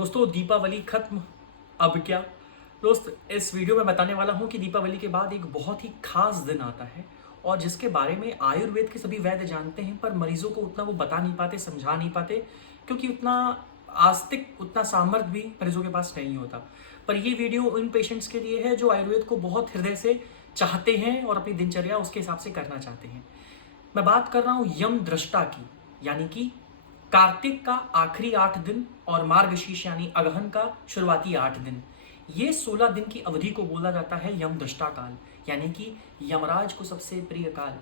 दोस्तों दीपावली खत्म, अब क्या। दोस्त इस वीडियो में बताने वाला हूँ कि दीपावली के बाद एक बहुत ही खास दिन आता है और जिसके बारे में आयुर्वेद के सभी वैद्य जानते हैं, पर मरीजों को उतना वो बता नहीं पाते, समझा नहीं पाते, क्योंकि उतना आस्तिक, उतना सामर्थ्य भी मरीजों के पास नहीं होता। पर ये वीडियो उन पेशेंट्स के लिए है जो आयुर्वेद को बहुत हृदय से चाहते हैं और अपनी दिनचर्या उसके हिसाब से करना चाहते हैं। मैं बात कर रहा हूँ यम दृष्टा की, यानी कि कार्तिक का आखिरी 8 दिन और मार्गशीर्ष यानी अगहन का शुरुआती 8 दिन। ये 16 दिन की अवधि को बोला जाता है यम दृष्टा काल, यानी कि यमराज को सबसे प्रिय काल।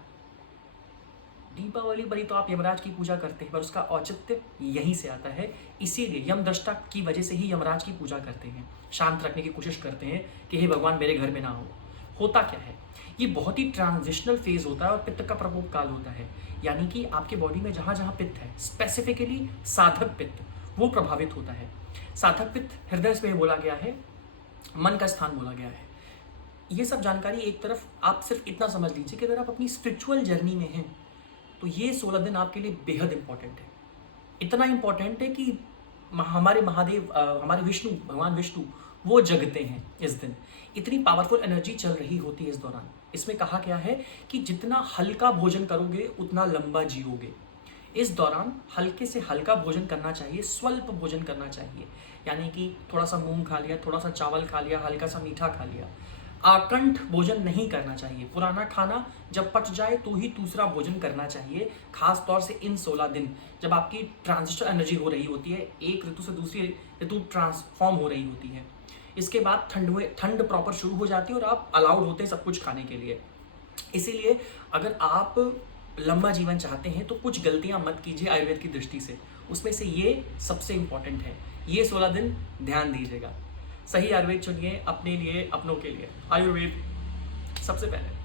दीपावली पर ही तो आप यमराज की पूजा करते हैं, पर उसका औचित्य यहीं से आता है। इसीलिए यम दृष्टा की वजह से ही यमराज की पूजा करते हैं, शांत रखने की कोशिश करते हैं कि हे भगवान मेरे घर में ना हो। होता क्या है, ये बहुत ही ट्रांजिशनल फेज होता है और पित्त का प्रकोप काल होता है, यानी कि आपके बॉडी में जहाँ जहाँ पित्त है, स्पेसिफिकली साधक पित्त, वो प्रभावित होता है। साधक पित्त हृदय से बोला गया है, मन का स्थान बोला गया है। ये सब जानकारी एक तरफ, आप सिर्फ इतना समझ लीजिए कि अगर आप अपनी स्पिरिचुअल जर्नी में हैं तो ये 16 दिन आपके लिए बेहद इंपॉर्टेंट है। इतना इंपॉर्टेंट है कि हमारे महादेव, हमारे विष्णु, भगवान विष्णु, वो जगते हैं इस दिन। इतनी पावरफुल एनर्जी चल रही होती है इस दौरान। इसमें कहा गया है कि जितना हल्का भोजन करोगे उतना लंबा जियोगे। इस दौरान हल्के से हल्का भोजन करना चाहिए, स्वल्प भोजन करना चाहिए, यानी कि थोड़ा सा मूंग खा लिया, थोड़ा सा चावल खा लिया, हल्का सा मीठा खा लिया। आकंठ भोजन नहीं करना चाहिए। पुराना खाना जब पच जाए तो ही दूसरा भोजन करना चाहिए, खास तौर से इन 16 दिन जब आपकी ट्रांजिस्टर एनर्जी हो रही होती है, एक ऋतु से दूसरी ऋतु ट्रांसफॉर्म हो रही होती है। इसके बाद ठंड प्रॉपर शुरू हो जाती है और आप अलाउड होते हैं सब कुछ खाने के लिए। इसीलिए अगर आप लंबा जीवन चाहते हैं तो कुछ गलतियां मत कीजिए आयुर्वेद की दृष्टि से, उसमें से ये सबसे इंपॉर्टेंट है। ये 16 दिन ध्यान दीजिएगा। सही आयुर्वेद चुनिए अपने लिए, अपनों के लिए। आयुर्वेद सबसे पहले।